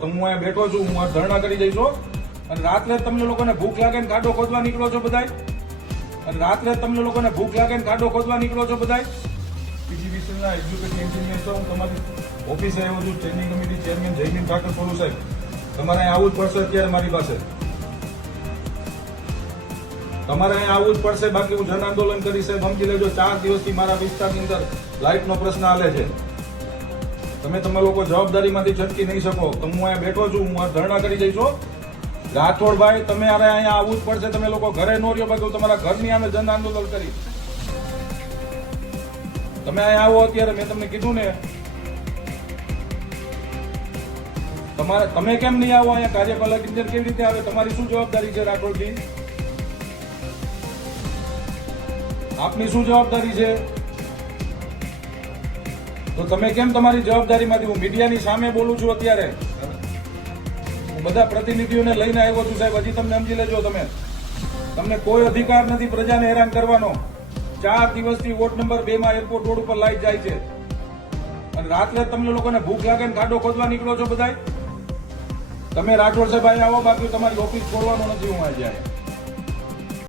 તમે હું અહીંયા બેઠો છું, હું આ ધરણા કરી જઈશો અને રાત્રે તમને લોકોને ભૂખ લાગે ને ખાડો ખોદવા નીકળો છો બધાય, અને રાત્રે તમને લોકોને ભૂખ લાગે ને ખાડો ખોદવા નીકળો છો બધાય. પીજીવીસીએલના એજ્યુકેશન એન્જિનિયર છો, હું તમારી ઓફિસે આવ્યો છું, standing committee chairman Jaymin Thakar સોલુ સાહેબ. તમારે અહીંયા આવવું જ પડશે અત્યારે મારી પાસે, તમારે અહીંયા આવવું જ પડશે, બાકી હું જન આંદોલન કરી. સાહેબ સમજી લેજો, 4 દિવસથી મારા વિસ્તારની અંદર લાઇટનો પ્રશ્ન હાલે છે. તમે લોકો જવાબદારીમાંથી છટકી નહીં શકો. તો હું અહીંયા બેઠો છું, હું આ ધરણા કરી જઈશો. રાઠોડભાઈ, તમે અહીંયા આવવું જ પડશે. તમે લોકો ઘરે નો રહ્યો, બાકી હું તમારા ઘરની આમે જન આંદોલન કરી. તમે અહીંયા આવો અત્યારે, મેં તમને કીધું ને. તમે કેમ નહીં આવો અહીંયા? કાર્યપાલક ઇજનેર કેવી રીતે આવે? તમારી શું જવાબદારી છે રાઠોડજી? આપની શું જવાબદારી છે? તો તમે કેમ તમારી જવાબદારીમાંથી? હું મીડિયાની સામે બોલું છું અત્યારે, હું બધા પ્રતિનિધિઓને લઈને આવ્યો છું. સાહેબ હજી તમને સમજી લેજો, તમને કોઈ અધિકાર નથી પ્રજાને હેરાન કરવાનો. 4 દિવસથી વોર્ડ નંબર 2 માં એરપોર્ટ રોડ ઉપર લાઈટ જાય છે અને રાત્રે તમને લોકોને ભૂખ લાગે ને ખાડો ખોદવા નીકળો છો બધાય. તમે રાઠોડ સાહેબ અહીંયા આવો, બાકી તમારી ઓફિસ ખોલવાનો નથી હું આજે.